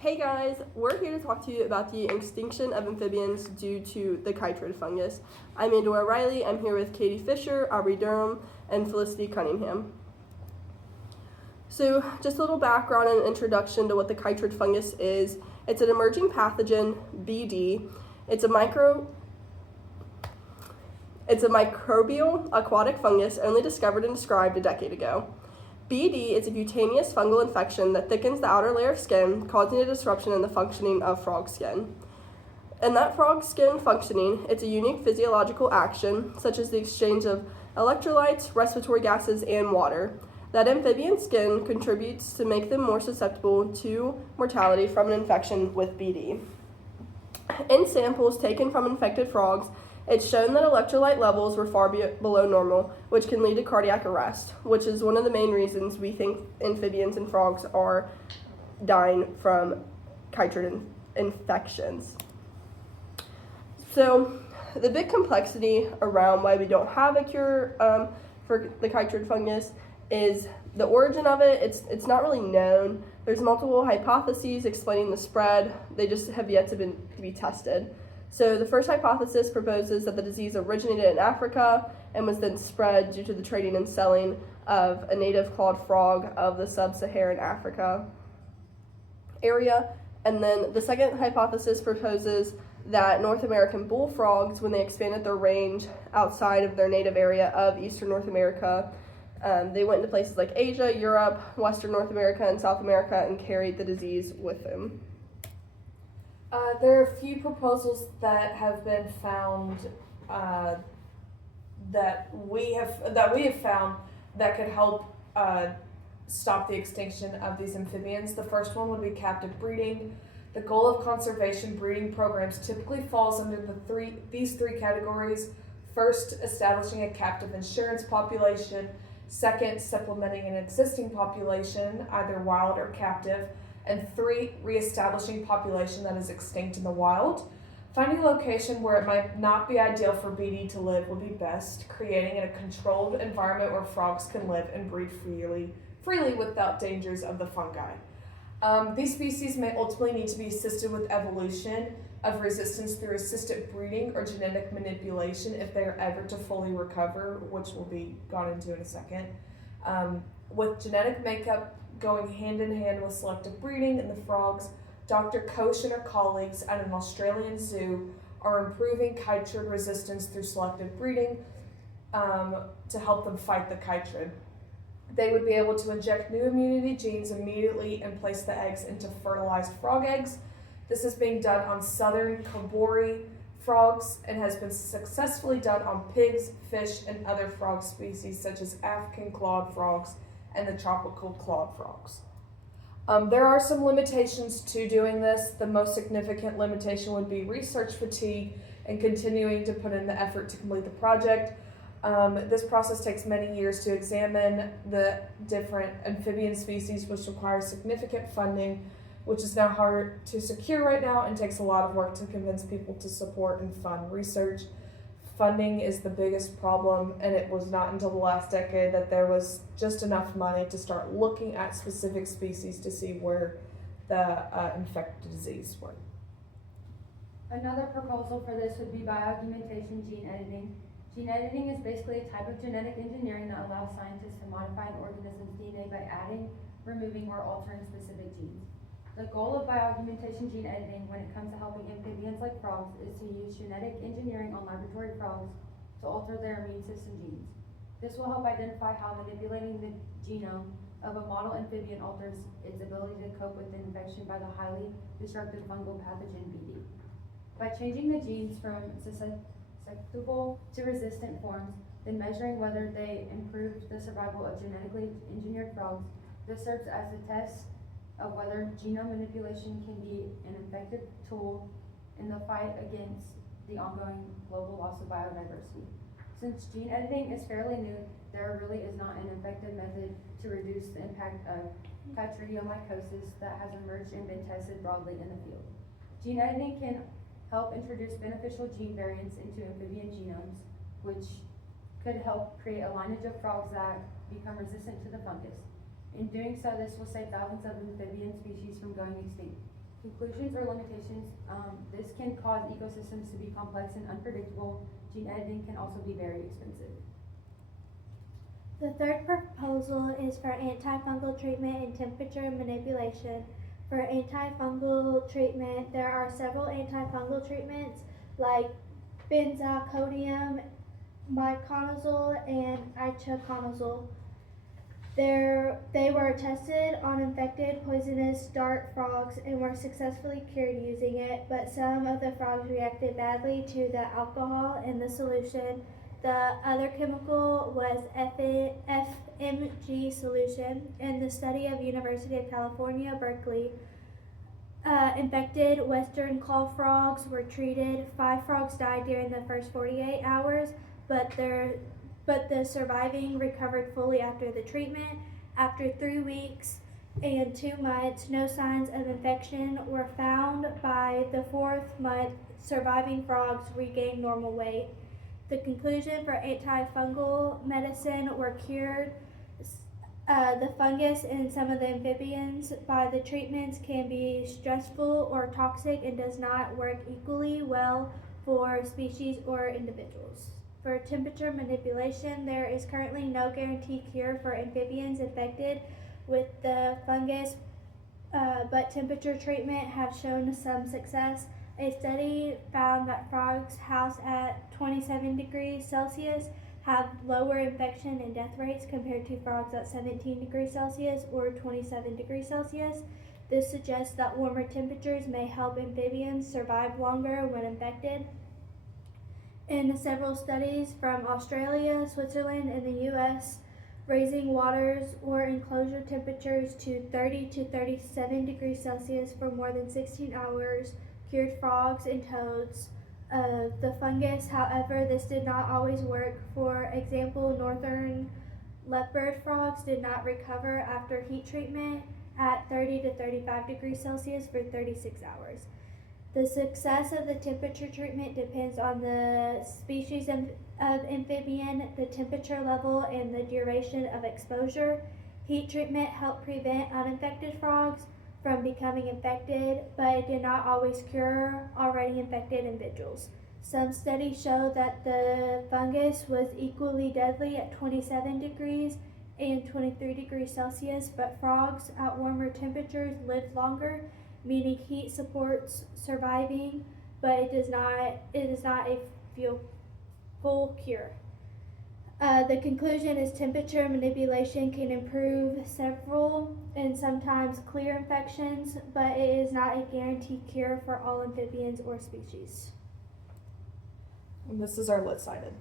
Hey guys, we're here to talk to you about the extinction of amphibians due to the chytrid fungus. I'm Andora Riley. I'm here with Katie Fisher, Aubrey Durham, and Felicity Cunningham. So just a little background and introduction to what the chytrid fungus is. It's an emerging pathogen, BD. It's a microbial aquatic fungus only discovered and described a decade ago. BD is a cutaneous fungal infection that thickens the outer layer of skin, causing a disruption in the functioning of frog skin. In that frog skin functioning, it's a unique physiological action, such as the exchange of electrolytes, respiratory gases, and water, that amphibian skin contributes to make them more susceptible to mortality from an infection with BD. In samples taken from infected frogs, it's shown that electrolyte levels were far below normal, which can lead to cardiac arrest, which is one of the main reasons we think amphibians and frogs are dying from chytrid infections. So the big complexity around why we don't have a cure for the chytrid fungus is the origin of it. It's not really known. There's multiple hypotheses explaining the spread. They just have yet to be tested. So the first hypothesis proposes that the disease originated in Africa and was then spread due to the trading and selling of a native clawed frog of the sub-Saharan Africa area. And then the second hypothesis proposes that North American bullfrogs, when they expanded their range outside of their native area of Eastern North America, they went into places like Asia, Europe, Western North America, and South America and carried the disease with them. There are a few proposals that have been found that we have found that could help stop the extinction of these amphibians. The first one would be captive breeding. The goal of conservation breeding programs typically falls under these three categories. First, establishing a captive insurance population. Second, supplementing an existing population, either wild or captive. And 3, reestablishing population that is extinct in the wild. Finding a location where it might not be ideal for BD to live would be best, creating a controlled environment where frogs can live and breed freely without dangers of the fungi. These species may ultimately need to be assisted with evolution of resistance through assisted breeding or genetic manipulation if they are ever to fully recover, which will be gone into in a second. With genetic makeup going hand in hand with selective breeding in the frogs, Dr. Koch and her colleagues at an Australian zoo are improving chytrid resistance through selective breeding to help them fight the chytrid. They would be able to inject new immunity genes immediately and place the eggs into fertilized frog eggs. This is being done on southern Kobori frogs and has been successfully done on pigs, fish, and other frog species such as African clawed frogs and the tropical clawed frogs. There are some limitations to doing this. The most significant limitation would be research fatigue and continuing to put in the effort to complete the project. This process takes many years to examine the different amphibian species, which requires significant funding, which is now hard to secure right now and takes a lot of work to convince people to support and fund research. Funding is the biggest problem, and it was not until the last decade that there was just enough money to start looking at specific species to see where the infected disease were. Another proposal for this would be bioaugmentation gene editing. Gene editing is basically a type of genetic engineering that allows scientists to modify an organism's DNA by adding, removing, or altering specific genes. The goal of bioaugmentation gene editing when it comes to helping amphibians like frogs is to use genetic engineering on laboratory frogs to alter their immune system genes. This will help identify how manipulating the genome of a model amphibian alters its ability to cope with the infection by the highly destructive fungal pathogen BD. By changing the genes from susceptible to resistant forms, then measuring whether they improved the survival of genetically engineered frogs, this serves as a test of whether genome manipulation can be an effective tool in the fight against the ongoing global loss of biodiversity. Since gene editing is fairly new, there really is not an effective method to reduce the impact of Chytridiomycosis that has emerged and been tested broadly in the field. Gene editing can help introduce beneficial gene variants into amphibian genomes, which could help create a lineage of frogs that become resistant to the fungus. In doing so, this will save thousands of amphibian species from going extinct. Conclusions or limitations, this can cause ecosystems to be complex and unpredictable. Gene editing can also be very expensive. The third proposal is for antifungal treatment and temperature manipulation. For antifungal treatment, there are several antifungal treatments like benzoyl, miconazole, and itraconazole. They were tested on infected poisonous dart frogs and were successfully cured using it, but some of the frogs reacted badly to the alcohol in the solution. The other chemical was FMG solution. In the study of University of California, Berkeley, infected western claw frogs were treated. 5 frogs died during the first 48 hours, but the surviving recovered fully after the treatment. After 3 weeks and 2 months, no signs of infection were found. By the 4th month, surviving frogs regained normal weight. The conclusion for antifungal medicine were cured. The fungus in some of the amphibians by the treatments can be stressful or toxic and does not work equally well for species or individuals. For temperature manipulation, there is currently no guaranteed cure for amphibians infected with the fungus, but temperature treatment have shown some success. A study found that frogs housed at 27 degrees Celsius have lower infection and death rates compared to frogs at 17 degrees Celsius or 27 degrees Celsius. This suggests that warmer temperatures may help amphibians survive longer when infected. In several studies from Australia, Switzerland, and the US, raising waters or enclosure temperatures to 30 to 37 degrees Celsius for more than 16 hours cured frogs and toads of the fungus. However, this did not always work. For example, northern leopard frogs did not recover after heat treatment at 30 to 35 degrees Celsius for 36 hours. The success of the temperature treatment depends on the species of amphibian, the temperature level, and the duration of exposure. Heat treatment helped prevent uninfected frogs from becoming infected, but it did not always cure already infected individuals. Some studies show that the fungus was equally deadly at 27 degrees and 23 degrees Celsius, but frogs at warmer temperatures lived longer, meaning heat supports surviving, but it is not a full cure. The conclusion is temperature manipulation can improve several and sometimes clear infections, but it is not a guaranteed cure for all amphibians or species. And this is our lit-sided.